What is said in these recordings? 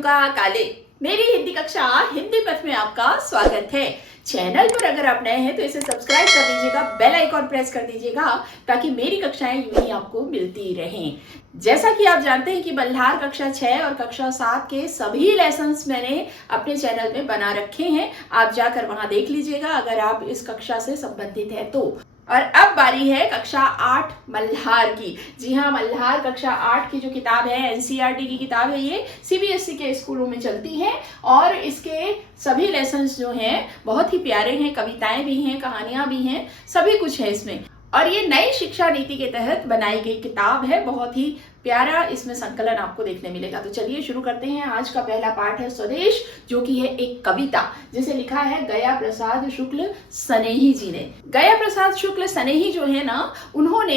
झुमका काले। मेरी हिंदी कक्षा हिंदी पथ में आपका स्वागत है। चैनल पर अगर आप नए हैं तो इसे सब्सक्राइब कर दीजिएगा, बेल आइकॉन प्रेस कर दीजिएगा ताकि मेरी कक्षाएं यूं ही आपको मिलती रहें। जैसा कि आप जानते हैं कि मल्हार कक्षा 6 और कक्षा 7 के सभी लेसन्स मैंने अपने चैनल में बना रखे हैं। आप जाकर वहां देख लीजिएगा अगर आप इस कक्षा से संबंधित हैं तो। और अब बारी है कक्षा 8 मल्हार की। जी हाँ, मल्हार कक्षा 8 की जो किताब है एनसीईआरटी की किताब है, ये सीबीएसई के स्कूलों में चलती है और इसके सभी लेसन्स जो हैं बहुत ही प्यारे हैं, कविताएं भी हैं, कहानियां भी हैं, सभी कुछ है इसमें। और ये नई शिक्षा नीति के तहत बनाई गई किताब है, बहुत ही प्यारा इसमें संकलन आपको देखने मिलेगा। तो चलिए शुरू करते हैं। आज का पहला पाठ है स्वदेश, जो कि है एक कविता जिसे लिखा है गया प्रसाद शुक्ल सनेही जी ने। गया प्रसाद शुक्ल सनेही जो है ना, उन्होंने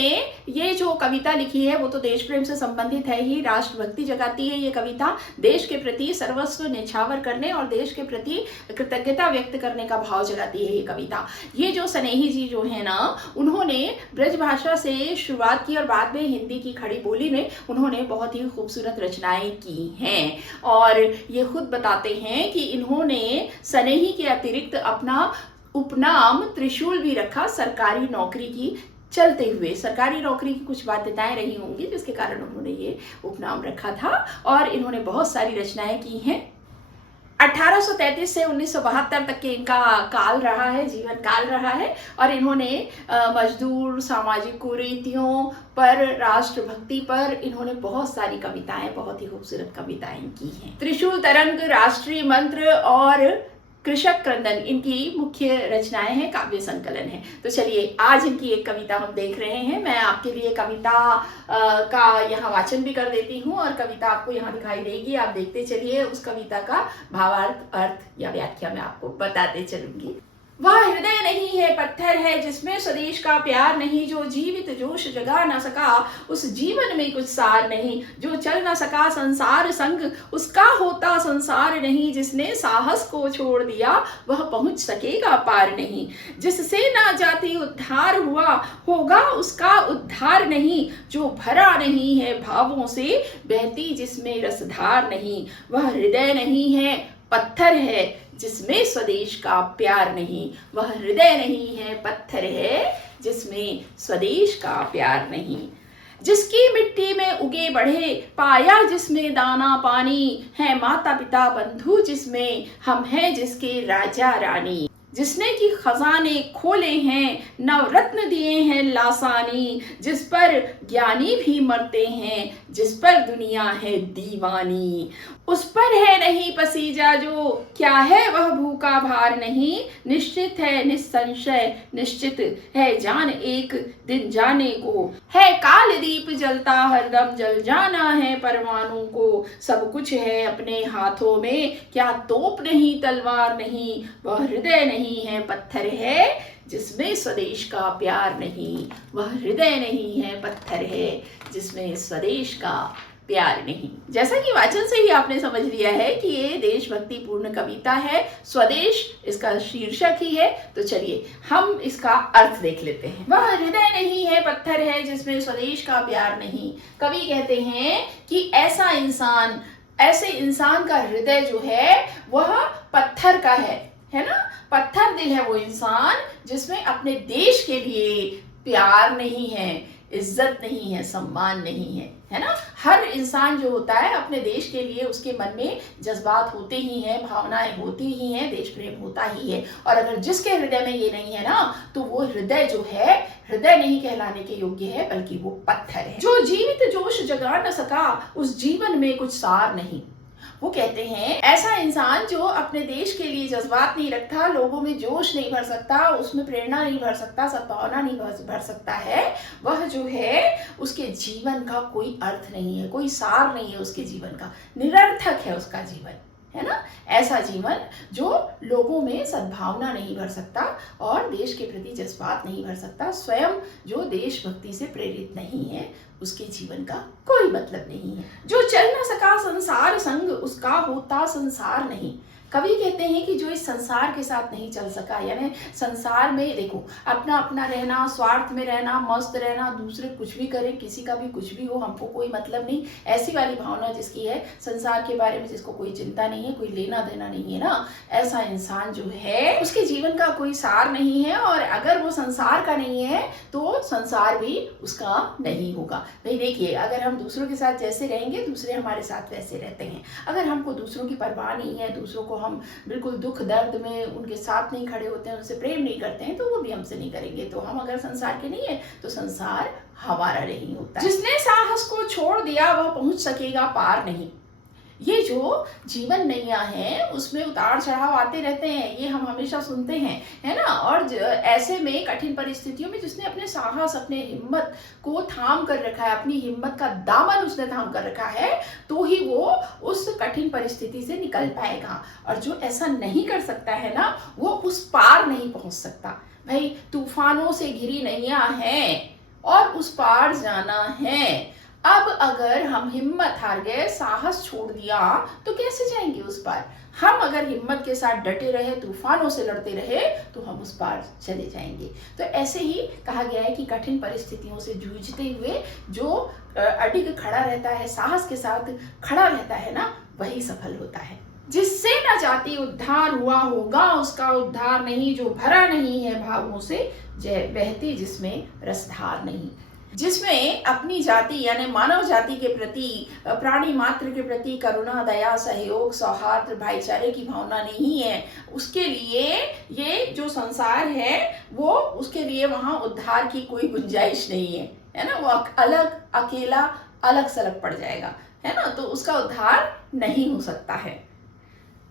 ये जो कविता लिखी है वो तो देश प्रेम से संबंधित है ही, राष्ट्रभक्ति जगाती है ये कविता। देश के प्रति सर्वस्व न्यौछावर करने और देश के प्रति कृतज्ञता व्यक्त करने का भाव जगाती है ये कविता। ये जो सनेही जी जो है ना, उन्होंने ब्रज भाषा से शुरुआत की और बाद में हिंदी की खड़ी बोली में उन्होंने बहुत ही खूबसूरत रचनाएं की हैं। और ये खुद बताते हैं कि इन्होंने सनेही के अतिरिक्त अपना उपनाम त्रिशूल भी रखा सरकारी नौकरी की चलते हुए। सरकारी नौकरी की कुछ बाध्यताएं रही होंगी जिसके कारण उन्होंने ये उपनाम रखा था। और इन्होंने बहुत सारी रचनाएं की हैं। 1833 से 1972 तक के इनका काल रहा है, जीवन काल रहा है। और इन्होंने मजदूर, सामाजिक कुरीतियों पर, राष्ट्रभक्ति पर इन्होंने बहुत सारी कविताएं, बहुत ही खूबसूरत कविताएं की हैं। त्रिशूल तरंग, राष्ट्रीय मंत्र और कृषक क्रंदन इनकी मुख्य रचनाएं हैं, काव्य संकलन है। तो चलिए आज इनकी एक कविता हम देख रहे हैं। मैं आपके लिए कविता का यहाँ वाचन भी कर देती हूँ और कविता आपको यहाँ दिखाई देगी, आप देखते चलिए। उस कविता का भावार्थ, अर्थ या व्याख्या मैं आपको बताते चलूंगी। वह हृदय नहीं है, पत्थर है जिसमें स्वदेश का प्यार नहीं, जो जीवित जोश जगा न सका उस जीवन में कुछ सार नहीं, जो चल न सका संसार संग उसका होता संसार नहीं, जिसने साहस को छोड़ दिया वह पहुंच सकेगा पार नहीं, जिससे ना जाति उद्धार हुआ होगा उसका उद्धार नहीं, जो भरा नहीं है भावों से बहती जिसमें रसधार नहीं, वह हृदय नहीं है, पत्थर है जिसमें स्वदेश का प्यार नहीं, वह हृदय नहीं है, पत्थर है जिसमें स्वदेश का प्यार नहीं, जिसकी मिट्टी में उगे बढ़े पाया जिसमें दाना पानी, है माता पिता बंधु जिसमें हम हैं जिसके राजा रानी, जिसने की खजाने खोले हैं नवरत्न दिए हैं लासानी, जिस पर ज्ञानी भी मरते हैं जिस पर दुनिया है दीवानी, उस पर है नहीं पसीजा जो क्या है वह भूखा भार नहीं, निश्चित है निस्संशय निश्चित है जान एक दिन जाने को, है काल दीप जलता हरदम जल जाना है परवानों को, सब कुछ है अपने हाथों में क्या तोप नहीं तलवार नहीं, वह हृदय नहीं है, पत्थर है जिसमें स्वदेश का प्यार नहीं, वह हृदय नहीं है, पत्थर है जिसमें स्वदेश का प्यार नहीं। जैसा कि वाचन से ही आपने समझ लिया है कि ये देशभक्ति पूर्ण कविता है, स्वदेश इसका शीर्षक ही है। तो चलिए हम इसका अर्थ देख लेते हैं। वह हृदय नहीं है, पत्थर है जिसमें स्वदेश का प्यार नहीं। कवि कहते हैं कि ऐसे इंसान का हृदय जो है वह पत्थर का है ना, पत्थर दिल है वो इंसान जिसमें अपने देश के लिए प्यार नहीं है, इज्जत नहीं है, सम्मान नहीं है ना। हर इंसान जो होता है अपने देश के लिए उसके मन में जज्बात होते ही हैं, भावनाएं होती ही हैं, देश प्रेम होता ही है। और अगर जिसके हृदय में ये नहीं है ना, तो वो हृदय जो है हृदय नहीं कहलाने के योग्य है, बल्कि वो पत्थर है। जो जीवित जोश जगा न सका उस जीवन में कुछ सार नहीं। वो कहते हैं ऐसा इंसान जो अपने देश के लिए जज्बात नहीं रखता, लोगों में जोश नहीं भर सकता, उसमें प्रेरणा नहीं भर सकता, सद्भावना नहीं भर सकता है, वह जो है उसके जीवन का कोई अर्थ नहीं है, कोई सार नहीं है उसके जीवन का, निरर्थक है उसका जीवन, है ना। ऐसा जीवन जो लोगों में सद्भावना नहीं भर सकता और देश के प्रति जज्बात नहीं भर सकता, स्वयं जो देशभक्ति से प्रेरित नहीं है, उसके जीवन का कोई मतलब नहीं है। जो चल न सका संसार संग उसका होता संसार नहीं। कवि कहते हैं कि जो इस संसार के साथ नहीं चल सका, यानी संसार में देखो अपना अपना रहना, स्वार्थ में रहना, मस्त रहना, दूसरे कुछ भी करें, किसी का भी कुछ भी हो, हमको कोई मतलब नहीं, ऐसी वाली भावना जिसकी है, संसार के बारे में जिसको कोई चिंता नहीं है, कोई लेना देना नहीं है ना, ऐसा इंसान जो है उसके जीवन का कोई सार नहीं है। और अगर वो संसार का नहीं है तो संसार भी उसका नहीं होगा। भाई देखिए, अगर हम दूसरों के साथ जैसे रहेंगे, दूसरे हमारे साथ वैसे रहते हैं। अगर हमको दूसरों की परवाह नहीं है, दूसरों को हम बिल्कुल दुख दर्द में उनके साथ नहीं खड़े होते हैं, उनसे प्रेम नहीं करते हैं, तो वो भी हमसे नहीं करेंगे। तो हम अगर संसार के नहीं है तो संसार हमारा नहीं होता। जिसने साहस को छोड़ दिया वह पहुंच सकेगा पार नहीं। ये जो जीवन नैया है उसमें उतार चढ़ाव आते रहते हैं, ये हम हमेशा सुनते हैं, है ना। और ऐसे में कठिन परिस्थितियों में जिसने अपने साहस, अपने हिम्मत को थाम कर रखा है, अपनी हिम्मत का दामन उसने थाम कर रखा है, तो ही वो उस कठिन परिस्थिति से निकल पाएगा। और जो ऐसा नहीं कर सकता है ना, वो उस पार नहीं पहुंच सकता। भाई तूफानों से घिरी नैया है और उस पार जाना है। अब अगर हम हिम्मत हार गए, साहस छोड़ दिया, तो कैसे जाएंगे उस पार। हम अगर हिम्मत के साथ डटे रहे, तूफानों से लड़ते रहे, तो हम उस पार चले जाएंगे। तो ऐसे ही कहा गया है कि कठिन परिस्थितियों से जूझते हुए जो अडिग खड़ा रहता है, साहस के साथ खड़ा रहता है ना, वही सफल होता है। जिससे न जाति उद्धार हुआ होगा उसका उद्धार नहीं, जो भरा नहीं है भावों से जय बहती जिसमें रसधार नहीं। जिसमें अपनी जाति यानी मानव जाति के प्रति, प्राणी मात्र के प्रति करुणा, दया, सहयोग, सौहार्द, भाईचारे की भावना नहीं है, उसके लिए ये जो संसार है वो, उसके लिए वहाँ उद्धार की कोई गुंजाइश नहीं है, है ना। वो अलग अकेला अलग सलग पड़ जाएगा, है ना। तो उसका उद्धार नहीं हो सकता है।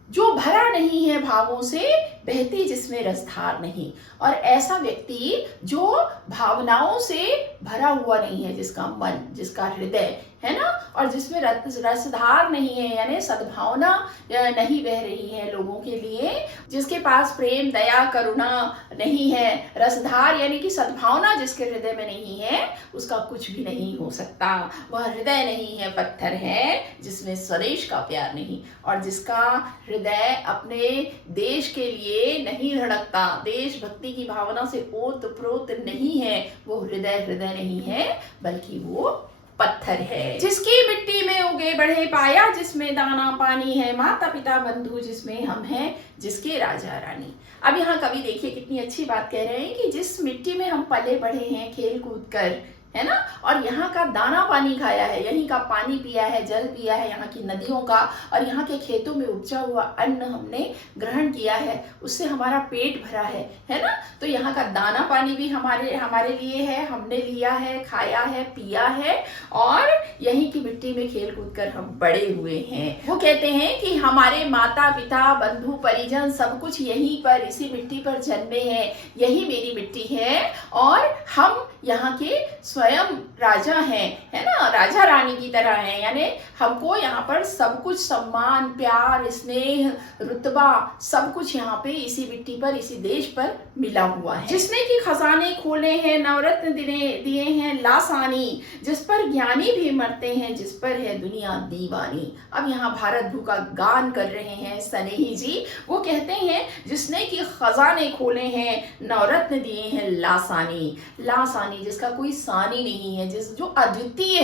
जो भरा नहीं है भावों से बहती जिसमें रसधार नहीं। और ऐसा व्यक्ति जो भावनाओं से भरा हुआ नहीं है, जिसका मन, जिसका हृदय, है ना, और जिसमें रसधार नहीं है, यानी सद्भावना नहीं बह रही है लोगों के लिए, जिसके पास प्रेम, दया, करुणा नहीं है, रसधार यानी कि सद्भावना जिसके हृदय में नहीं है, उसका कुछ भी नहीं हो सकता। वह हृदय नहीं है, पत्थर है जिसमें स्वदेश का प्यार नहीं। और जिसका हृदय अपने देश के लिए नहीं धड़कता, देशभक्ति की भावना से ओत प्रोत नहीं है, वो हृदय नहीं है, बल्कि वो पत्थर है। जिसकी मिट्टी में उगे बढ़े पाया, जिसमें दाना पानी है, माता पिता बंधु जिसमें हम हैं, जिसके राजा रानी। अब यहाँ कवि देखिए कितनी अच्छी बात कह रहे हैं कि जिस मिट्टी में हम पले बढ़े हैं खेल कूद कर, है ना, और यहाँ का दाना पानी खाया है, यहीं का पानी पिया है, जल पिया है, यहाँ की नदियों का, और यहाँ के खेतों में उपजा हुआ अन्न हमने ग्रहण किया है, उससे हमारा पेट भरा है ना। तो यहाँ का दाना पानी भी हमारे लिए है, हमने लिया है, खाया है, पिया है, और यहीं की मिट्टी में खेल कूद कर हम बड़े हुए हैं। वो कहते हैं कि हमारे माता पिता बंधु परिजन सब कुछ यहीं पर, इसी मिट्टी पर जन्मे हैं, यही मेरी मिट्टी है, और हम यहाँ के स्वयं राजा हैं, है ना, राजा रानी की तरह हैं। यानी हमको यहाँ पर सब कुछ, सम्मान, प्यार, स्नेह, रुतबा, सब कुछ यहाँ पे इसी मिट्टी पर, इसी देश पर मिला हुआ है। जिसने की खजाने खोले हैं, नवरत्न दिए हैं लासानी, जिस पर ज्ञानी भी मरते हैं, जिस पर है दुनिया दीवानी। अब यहाँ भारत भू का गान कर रहे हैं सनेही जी। वो कहते हैं जिसने की खजाने खोले हैं, नवरत्न दिए हैं लासानी। लासानी जिसका कोई सानी नहीं है, जो अद्वितीय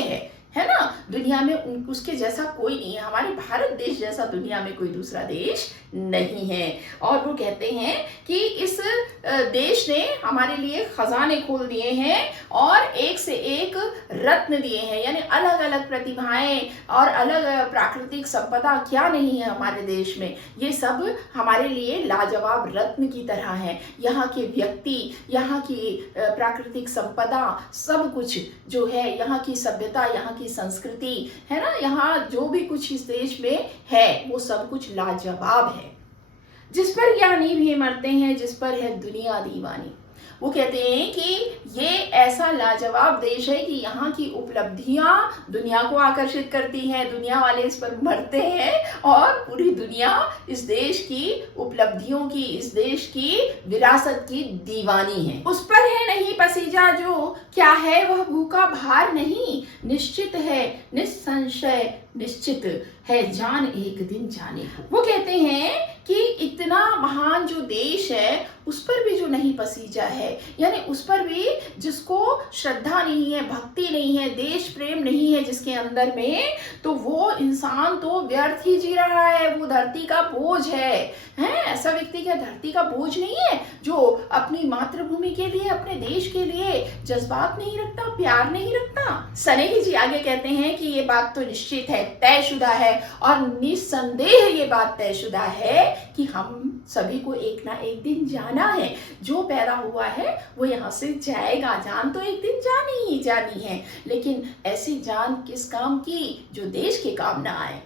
है ना, दुनिया में उसके जैसा कोई नहीं है। हमारे भारत देश जैसा दुनिया में कोई दूसरा देश नहीं है। और वो कहते हैं कि इस देश ने हमारे लिए खजाने खोल दिए हैं और एक से एक रत्न दिए हैं, यानी अलग अलग प्रतिभाएं और अलग प्राकृतिक संपदा क्या नहीं है हमारे देश में, ये सब हमारे लिए लाजवाब रत्न की तरह है। यहाँ के व्यक्ति, यहाँ की प्राकृतिक संपदा, सब कुछ जो है, यहाँ की सभ्यता, यहाँ की संस्कृति, है ना, यहाँ जो भी कुछ इस देश में है वो सब कुछ लाजवाब है। जिस पर ज्ञानी भी मरते हैं, जिस पर है दुनिया दीवानी। वो कहते हैं कि ये ऐसा लाजवाब देश है कि यहाँ की उपलब्धियां दुनिया को आकर्षित करती हैं, दुनिया वाले इस पर मरते हैं और पूरी दुनिया इस देश की उपलब्धियों की, इस देश की विरासत की दीवानी है। उस पर है नहीं पसीजा जो, क्या है वह भूखा भार नहीं, निश्चित है निस्संशय निश्चित है जान एक दिन जाने को। वो कहते हैं कि इतना महान जो देश है उस पर भी जो नहीं पसीजा है, यानी उस पर भी जिसको श्रद्धा नहीं है, भक्ति नहीं है, देश प्रेम नहीं है जिसके अंदर में, तो वो इंसान तो व्यर्थ ही जी रहा है, वो धरती का बोझ है। ऐसा व्यक्ति क्या धरती का बोझ नहीं है जो अपनी मातृभूमि के लिए, अपने देश के लिए जज्बात नहीं रखता, प्यार नहीं रखता। सनेही जी आगे कहते हैं कि ये बात तो निश्चित है, तयशुदा है और निस्संदेह ये बात तयशुदा है कि हम सभी को एक ना एक दिन जाना है। जो पैदा हुआ है वो यहाँ से जाएगा, जान तो एक दिन जानी ही जानी है, लेकिन ऐसी जान किस काम की जो देश के काम ना आए।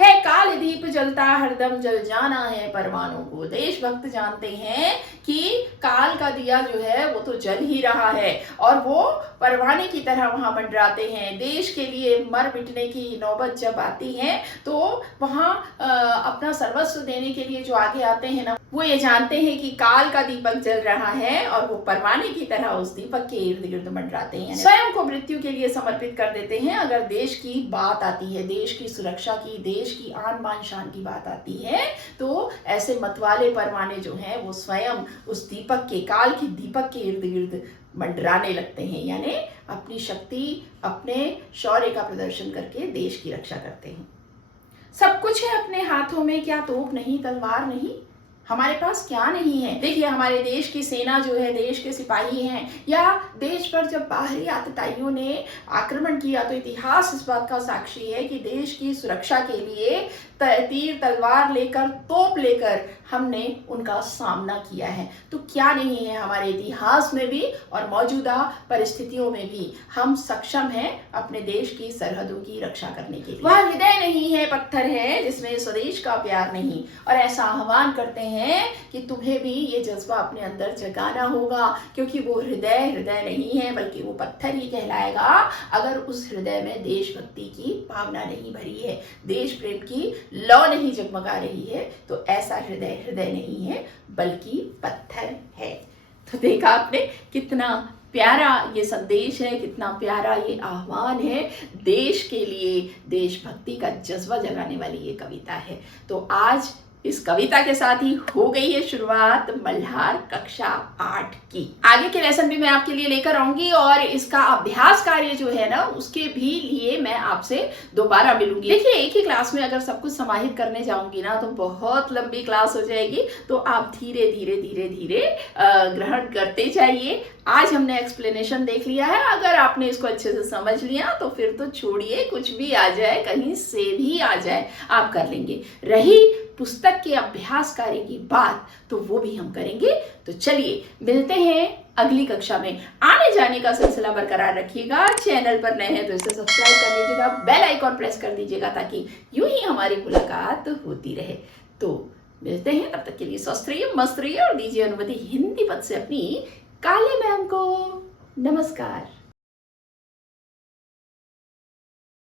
है काल दीप जलता हरदम जल जाना है परवानों को। देशभक्त जानते हैं कि काल का दिया जो है वो तो जल ही रहा है और वो परवाने की तरह वहां मंडराते हैं। देश के लिए मर मिटने की नौबत जब आती है तो वहां अपना सर्वस्व देने के लिए जो आगे आते हैं ना, वो ये जानते हैं कि काल का दीपक जल रहा है और वो परवाने की तरह उस दीपक के इर्द गिर्द मंडराते हैं, स्वयं को मृत्यु के लिए समर्पित कर देते हैं। अगर देश की बात आती है, देश की सुरक्षा की, देश की आन बान शान की बात आती है, तो ऐसे मतवाले परवाने जो हैं वो स्वयं उस दीपक के, काल के दीपक के इर्द गिर्द मंडराने लगते हैं, यानी अपनी शक्ति, अपने शौर्य का प्रदर्शन करके देश की रक्षा करते हैं। सब कुछ है अपने हाथों में, क्या तोप नहीं, तलवार नहीं, हमारे पास क्या नहीं है। देखिए हमारे देश की सेना जो है, देश के सिपाही हैं, या देश पर जब बाहरी आतताइयों ने आक्रमण किया तो इतिहास इस बात का साक्षी है कि देश की सुरक्षा के लिए तीर तलवार लेकर, तोप लेकर हमने उनका सामना किया है। तो क्या नहीं है हमारे इतिहास में भी और मौजूदा परिस्थितियों में भी हम सक्षम हैं अपने देश की सरहदों की रक्षा करने के लिए। वह हृदय नहीं है, पत्थर है जिसमें स्वदेश का प्यार नहीं। और ऐसा आह्वान करते हैं कि तुम्हें भी ये जज्बा अपने अंदर जगाना होगा, क्योंकि वो हृदय नहीं है बल्कि वो पत्थर ही कहलाएगा अगर उस हृदय में देशभक्ति की भावना नहीं भरी है, देश प्रेम की लौ नहीं जगमगा रही है, तो ऐसा हृदय नहीं है बल्कि पत्थर है। तो देखा आपने कितना प्यारा ये संदेश है, कितना प्यारा ये आह्वान है, देश के लिए देशभक्ति का जज्बा जगाने वाली ये कविता है। तो आज इस कविता के साथ ही हो गई है शुरुआत मल्हार कक्षा 8 की। आगे के लेसन भी मैं आपके लिए लेकर आऊंगी और इसका अभ्यास कार्य जो है ना उसके भी लिए मैं आपसे दोबारा मिलूंगी। देखिए एक ही क्लास में अगर सब कुछ समाहित करने जाऊंगी ना तो बहुत लंबी क्लास हो जाएगी, तो आप धीरे धीरे ग्रहण करते जाइए। आज हमने एक्सप्लेनेशन देख लिया है, अगर आपने इसको अच्छे से समझ लिया तो फिर तो छोड़िए, कुछ भी आ जाए, कहीं से भी आ जाए, आप कर लेंगे। रही पुस्तक के अभ्यास कार्य की बात तो वो भी हम करेंगे। तो चलिए मिलते हैं अगली कक्षा में। आने जाने का सिलसिला बरकरार रखिएगा। चैनल पर नए हैं तो इसे सब्सक्राइब कर लीजिएगा, बेल आइकॉन प्रेस कर दीजिएगा ताकि यूं ही हमारी मुलाकात होती रहे। तो मिलते हैं, तब तक के लिए स्वस्थ रहिए, मस्त रहिए और दीजिए अनुमति हिंदी पद से अपनी काले मैम को नमस्कार।